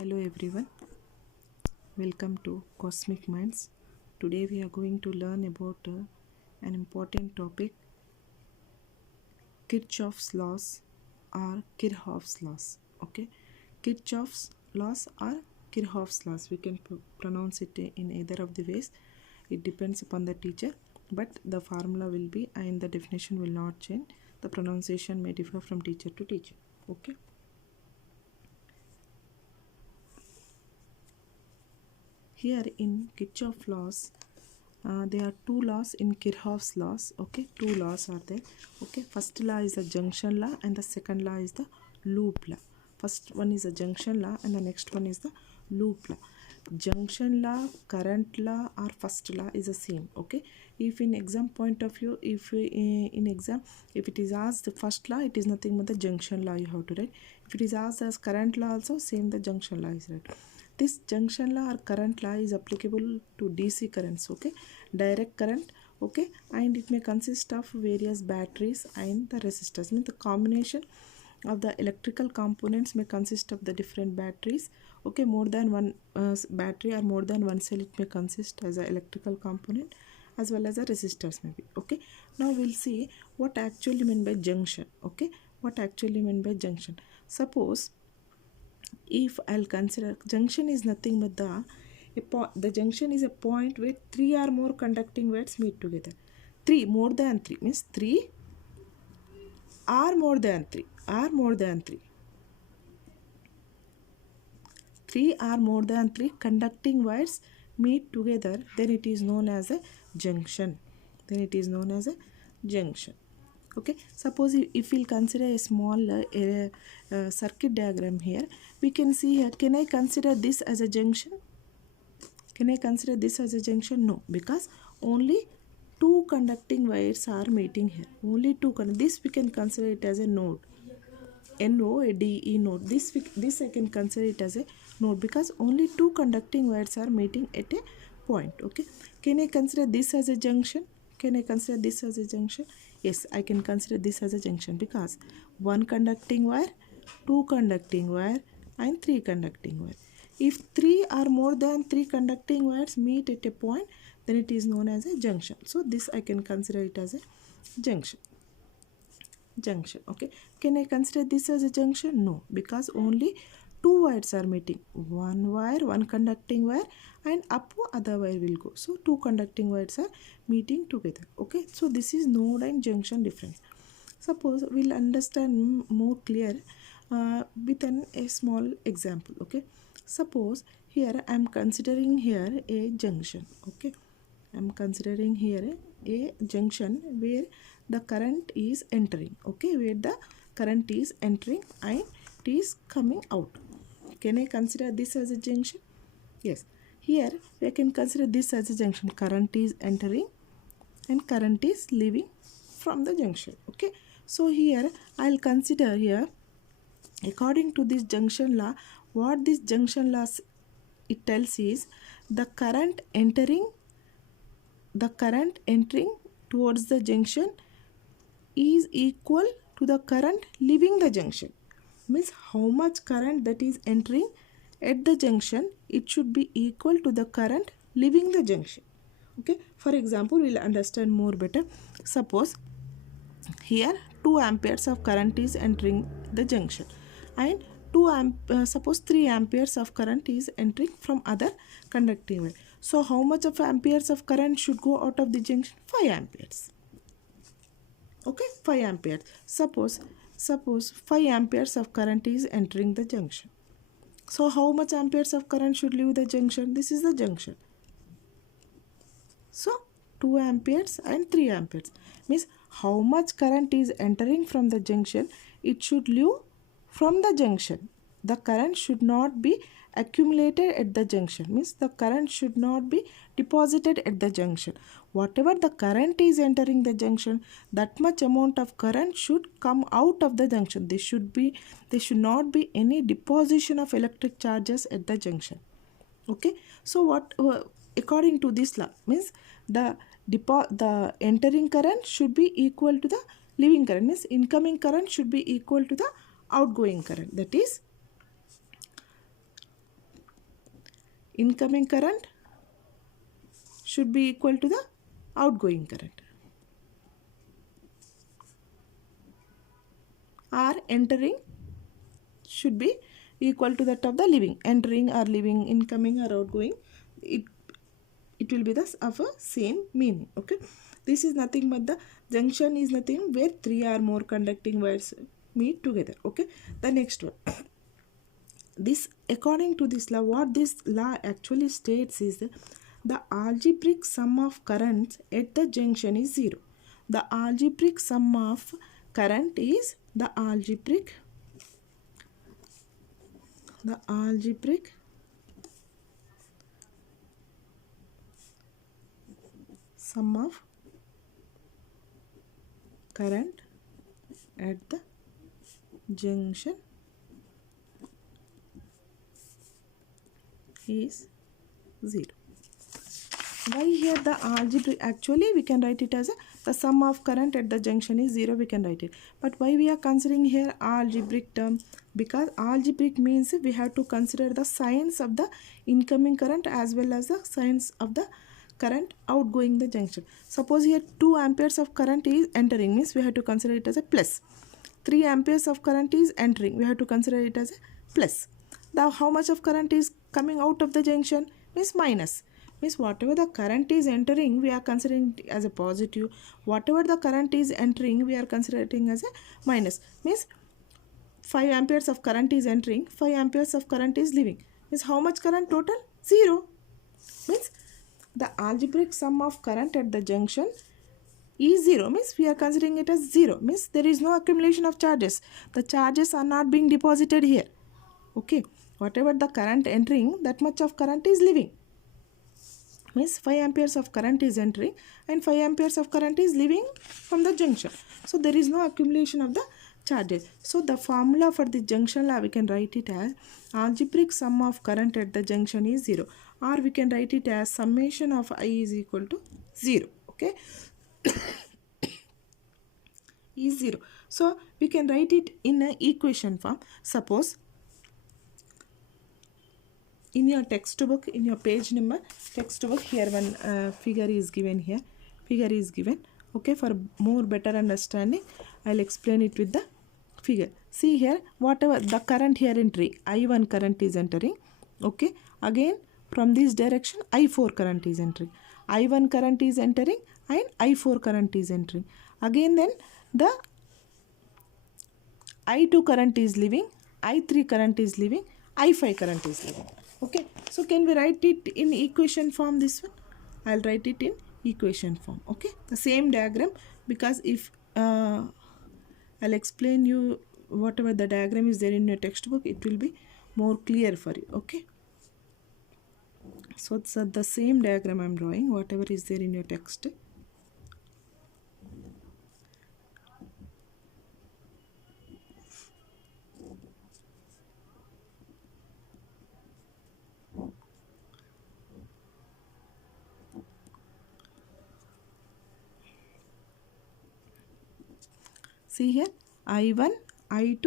Hello everyone, welcome to Cosmic Minds. Today we are going to learn about an important topic, Kirchoff's laws or Kirchoff's laws. Okay, Kirchoff's laws or Kirchoff's laws. We can pronounce it in either of the ways. It depends upon the teacher, but the formula will be and the definition will not change. The pronunciation may differ from teacher to teacher. Okay. Here in Kirchoff laws, there are two laws in Kirchoff's laws. Okay, two laws are there. Okay, first law is the junction law and the second law is the loop law. First one is the junction law and the next one is the loop law. Junction law, current law or first law is the same. Okay, if in exam point of view, if in exam if it is asked the first law, it is nothing but the junction law you have to write. If it is asked as current law also, same the junction law is right. This junction law or current law is applicable to DC currents, okay, direct current, okay, and it may consist of various batteries and the resistors. Means the combination of the electrical components may consist of the different batteries, okay, more than one battery or more than one cell it may consist as an electrical component as well as a resistors maybe. Okay, now we'll see what actually meant by junction. Okay, what actually meant by junction. Suppose if I'll consider junction is nothing but the junction is a point where three or more conducting wires meet together. Three more than three means three or more than three or more than three. Three or more than three conducting wires meet together, then it is known as a junction. Then it is known as a junction. Okay, suppose if we'll consider a small circuit diagram here, we can see here, can I consider this as a junction? Can I consider this as a junction? No, because only two conducting wires are meeting here. Only two. This we can consider it as a node. N-O-D-E node. This I can consider it as a node because only two conducting wires are meeting at a point. Okay, can I consider this as a junction? Can I consider this as a junction? Yes, I can consider this as a junction because one conducting wire, two conducting wire and three conducting wire. If three or more than three conducting wires meet at a point, then it is known as a junction. So this I can consider it as a junction. Junction. Okay, can I consider this as a junction? No, because only two wires are meeting. One wire, one conducting wire and up other wire will go. So two conducting wires are meeting together. Okay, so this is node and junction difference. Suppose we'll understand more clear with a small example. Okay, suppose here I am considering here a junction. Okay, I am considering here a junction where the current is entering. Okay, where the current is entering and it is coming out. Can I consider this as a junction? Yes. Here we can consider this as a junction. Current is entering and current is leaving from the junction. Okay. So here I'll consider here, according to this junction law, what this junction law it tells is the current entering towards the junction is equal to the current leaving the junction. Means how much current that is entering at the junction, it should be equal to the current leaving the junction. Okay, for example, we'll understand more better. Suppose here 2 amperes of current is entering the junction and suppose 3 amperes of current is entering from other conducting wire. So how much of amperes of current should go out of the junction? 5 amperes. Okay, 5 amperes. Suppose 5 amperes of current is entering the junction. So how much amperes of current should leave the junction? This is the junction. So 2 amperes and 3 amperes. Means how much current is entering from the junction, it should leave from the junction. The current should not be accumulated at the junction. Means the current should not be deposited at the junction. Whatever the current is entering the junction, that much amount of current should come out of the junction. There should not be any deposition of electric charges at the junction. Okay, so what according to this law means the entering current should be equal to the leaving current. Means incoming current should be equal to the outgoing current. That is incoming current should be equal to the outgoing current, or entering should be equal to that of the leaving. Entering or leaving, incoming or outgoing, it will be the of a same meaning. Okay, this is nothing but the junction is nothing where three or more conducting wires meet together. Okay, the next one, this according to this law, what this law actually states is the algebraic sum of currents at the junction is 0. The algebraic sum of current is the algebraic sum of current at the junction is 0. Why here the algebraic? Actually we can write it as the sum of current at the junction is 0, we can write it. But why we are considering here algebraic term? Because algebraic means we have to consider the signs of the incoming current as well as the signs of the current outgoing the junction. Suppose here 2 amperes of current is entering, means we have to consider it as a plus. 3 amperes of current is entering, we have to consider it as a plus. Now how much of current is coming out of the junction? Means minus. Means whatever the current is entering, we are considering it as a positive. Whatever the current is entering, we are considering as a minus. Means 5 amperes of current is entering, 5 amperes of current is leaving. Means how much current total? 0. Means the algebraic sum of current at the junction is 0. Means we are considering it as 0. Means there is no accumulation of charges. The charges are not being deposited here. Okay. Whatever the current entering, that much of current is leaving. Means 5 amperes of current is entering and 5 amperes of current is leaving from the junction. So there is no accumulation of the charges. So the formula for the junction law, we can write it as algebraic sum of current at the junction is 0, or we can write it as summation of I is equal to 0. Okay, is 0. So we can write it in an equation form. Suppose in your textbook, in your page number textbook, here one figure is given here. Figure is given. Okay, for more better understanding, I'll explain it with the figure. See here, whatever the current here entering, I1 current is entering. Okay, again from this direction I4 current is entering. I1 current is entering and I4 current is entering. Again then the I2 current is leaving, I3 current is leaving, I5 current is leaving. Okay, so can we write it in equation form, this one? I'll write it in equation form. Okay, the same diagram, because if I'll explain you whatever the diagram is there in your textbook, it will be more clear for you. Okay, so it's the same diagram I'm drawing, whatever is there in your text. See here, I1, I2,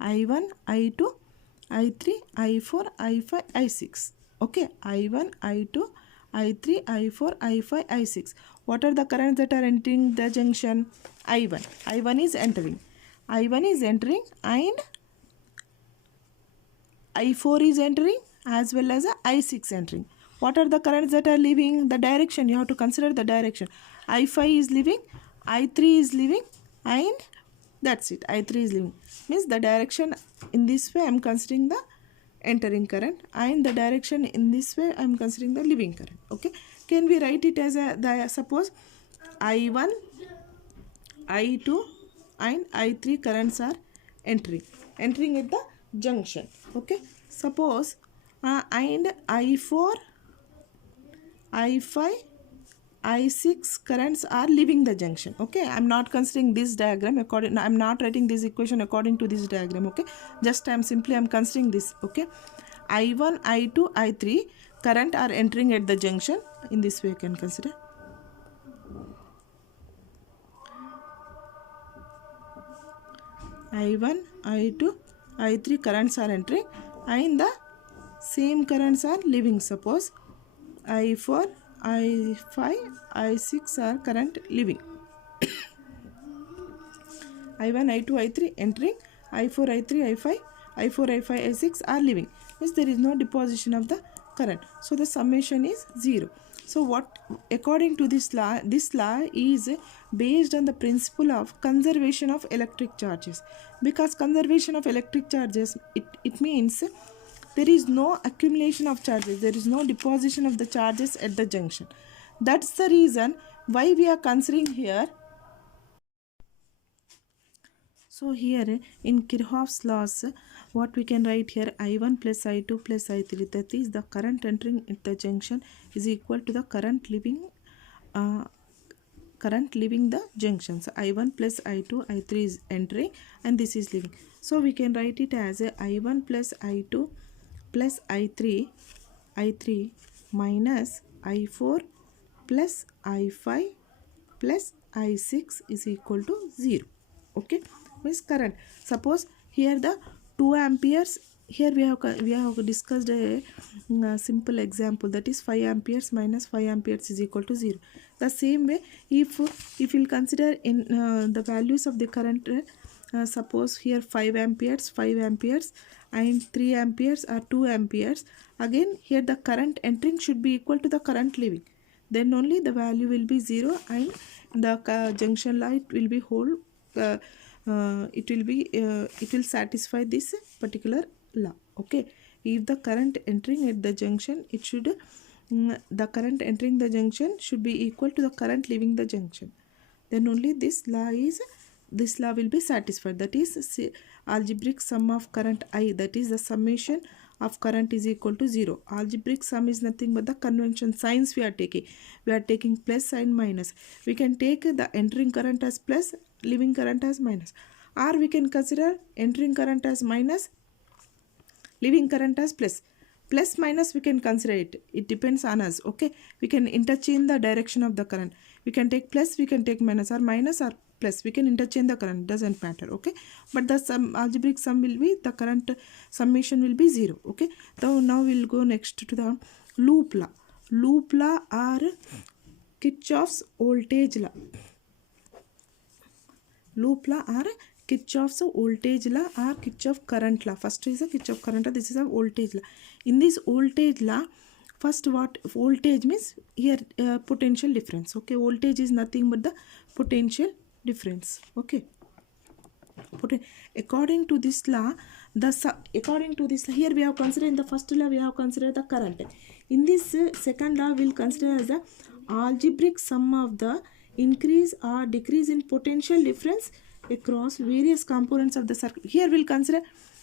I1, I2, I3, I4, I5, I6. Okay, I1, I2, I3, I4, I5, I6. What are the currents that are entering the junction? I1. I1 is entering. I1 is entering and I4 is entering as well as I6 entering. What are the currents that are leaving? The direction, you have to consider the direction. I5 is leaving, I3 is leaving, and that's it. I3 is leaving. Means the direction in this way I am considering the entering current, and the direction in this way I am considering the leaving current. Okay, can we write it as suppose I1, I2 and I3 currents are entering at the junction. Okay, suppose and I4, I5, I6 currents are leaving the junction. Okay, I'm not considering this diagram I'm not writing this equation according to this diagram. Okay, just I'm considering this. Okay, I1, I2, I3 current are entering at the junction. In this way you can consider. I1, I2, I3 currents are entering and the same currents are leaving. Suppose I4, I5, I6 are current leaving. I1, I2, I3 entering, I4, I3, I5, I4, I5, I6 are leaving. Means there is no deposition of the current. So the summation is 0. So what, according to this law is based on the principle of conservation of electric charges. Because conservation of electric charges, it means there is no accumulation of charges. There is no deposition of the charges at the junction. That's the reason why we are considering here. So here in Kirchoff's laws, what we can write here, I1 plus I2 plus I3, that is the current entering at the junction is equal to the current leaving the junction. So I1 plus I2, I3 is entering and this is leaving. So we can write it as a I1 plus I2 plus I3 minus I4 plus I5 plus I6 is equal to 0. Okay, means current. Suppose here the 2 amperes, here we have discussed a simple example, that is 5 amperes minus 5 amperes is equal to 0. The same way, if we'll consider in the values of the current, suppose here 5 amperes and 3 amperes or 2 amperes, again here the current entering should be equal to the current leaving, then only the value will be 0 and the junction light will be whole. It will satisfy this particular law. Okay, if the current entering at the junction, it should the current entering the junction should be equal to the current leaving the junction, then only this law will be satisfied. That is algebraic sum of current I, that is the summation of current is equal to 0. Algebraic sum is nothing but the convention signs we are taking plus and minus. We can take the entering current as plus, leaving current as minus, or we can consider entering current as minus, leaving current as plus. Plus minus we can consider it depends on us. Okay, we can interchange the direction of the current. We can take plus, we can take minus, or minus or plus, we can interchange the current, doesn't matter. Okay, but the algebraic sum will be, the current summation will be 0. Okay, so now we'll go next to the loop law or Kirchoff's voltage law. Loop law or Kirchoff's voltage law or Kirchoff current law. First is a Kirchoff current law, this is a voltage law. In this voltage law, first what voltage means, here potential difference. Okay, voltage is nothing but the potential difference. Okay, according to this law, here we have considered, in the first law we have considered the current. In this second law we will consider as the algebraic sum of the increase or decrease in potential difference across various components of the circuit. Here we will consider,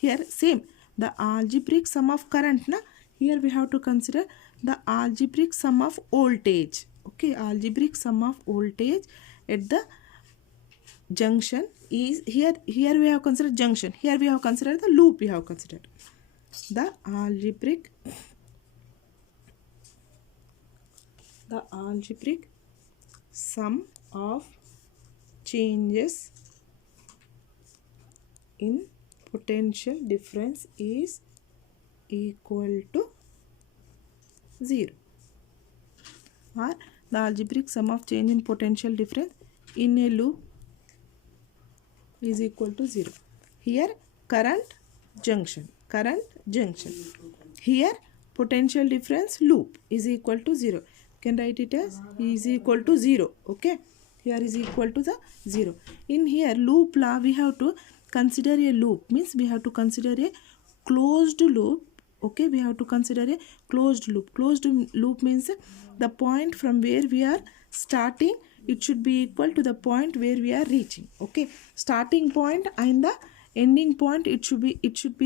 here same, the algebraic sum of current na, here we have to consider the algebraic sum of voltage. Okay, algebraic sum of voltage at the junction is here we have considered junction, here we have considered the loop, we have considered the algebraic sum of changes in potential difference is equal to 0, or the algebraic sum of change in potential difference in a loop is equal to 0. Here current junction, here potential difference loop is equal to 0. You can write it as is equal to 0. Okay, here is equal to the 0. In here loop law, we have to consider a loop, means we have to consider a closed loop. Okay, we have to consider a closed loop. Closed loop means the point from where we are starting, it should be equal to the point where we are reaching. Okay, starting point and the ending point, it should be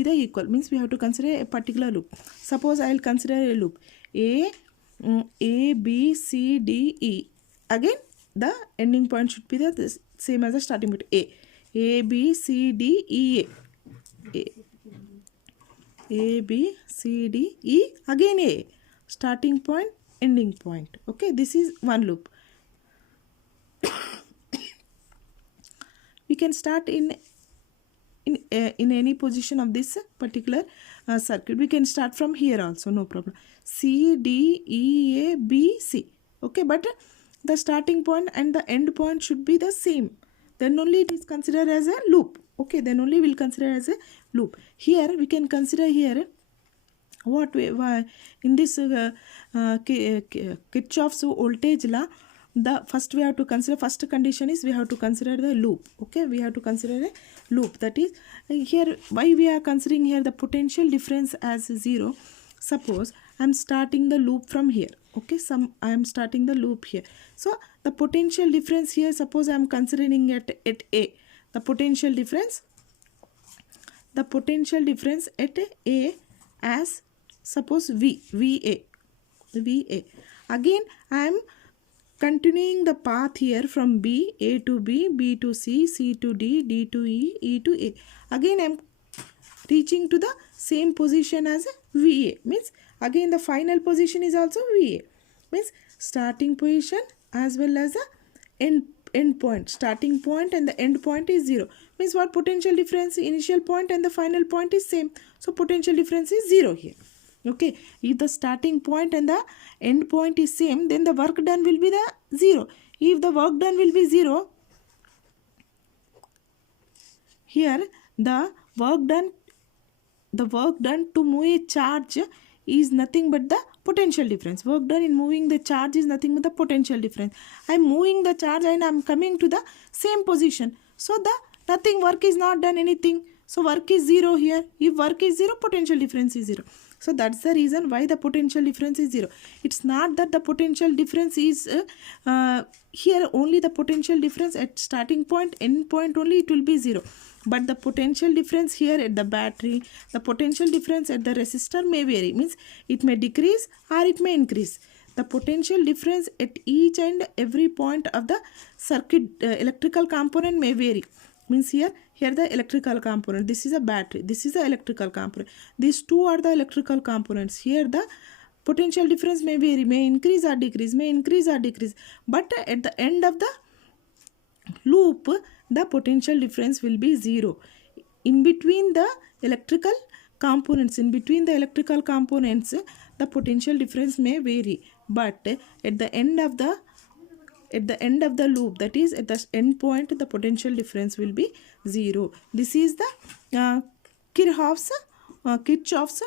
the equal, means we have to consider a particular loop. Suppose I will consider a loop A, B, C, D, E. Again the ending point should be the same as the starting point, A, B, C, D, E, A, B, C, D, E, again A, starting point, ending point. Okay, this is one loop. We can start in in any position of this particular circuit. We can start from here also, no problem. C, D, E, A, B, C. Okay, but the starting point and the end point should be the same. Then only it is considered as a loop. Okay, then only we'll consider as a loop. Here we can consider here what we in this Kirchoff's voltage law. The first we have to consider, first condition is we have to consider the loop. Okay, we have to consider a loop. That is here why we are considering here the potential difference as 0. Suppose I am starting the loop from here. Okay, I am starting the loop here. So the potential difference here, suppose I am considering it at A. The potential difference at A as suppose VA. Again I am continuing the path here from B, A to B, B to C, C to D, D to E, E to A. Again I am reaching to the same position as VA. Means again the final position is also VA. Means starting position as well as the end point. Starting point and the end point is 0. Means what? Potential difference, initial point and the final point is same. So potential difference is 0 here. Okay, if the starting point and the end point is same, then the work done will be the 0. If the work done will be 0, here the work done to move a charge is nothing but the potential difference. Work done in moving the charge is nothing but the potential difference. I am moving the charge and I am coming to the same position. So the nothing work is not done anything. So work is 0 here. If work is 0, potential difference is 0. So that's the reason why the potential difference is 0. It's not that the potential difference is here only the potential difference at starting point, end point only it will be 0. But the potential difference here at the battery, the potential difference at the resistor may vary. Means it may decrease or it may increase. The potential difference at each and every point of the circuit electrical component may vary. Means here the electrical component, this is a battery, this is the electrical component, these two are the electrical components. Here the potential difference may vary, may increase or decrease, but at the end of the loop the potential difference will be 0. In between the electrical components, the potential difference may vary, but at the end of the loop, that is at the end point, the potential difference will be 0. This is the Kirchoff's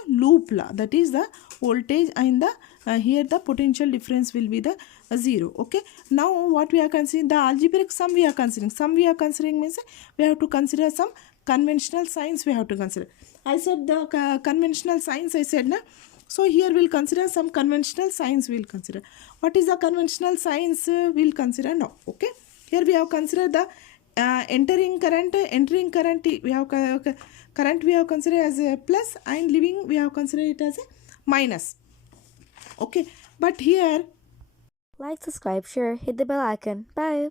loop law. That is the voltage and the here the potential difference will be the 0. Okay. Now what we are considering, the algebraic sum we are considering. Sum we are considering means we have to consider some conventional signs we have to consider. I said the conventional signs I said na. So here we'll consider some conventional signs we'll consider. What is the conventional signs we'll consider now? Okay. Here we have considered the entering current we have current we have considered as a plus and leaving we have considered it as a minus. Okay. But here like, subscribe, share, hit the bell icon. Bye.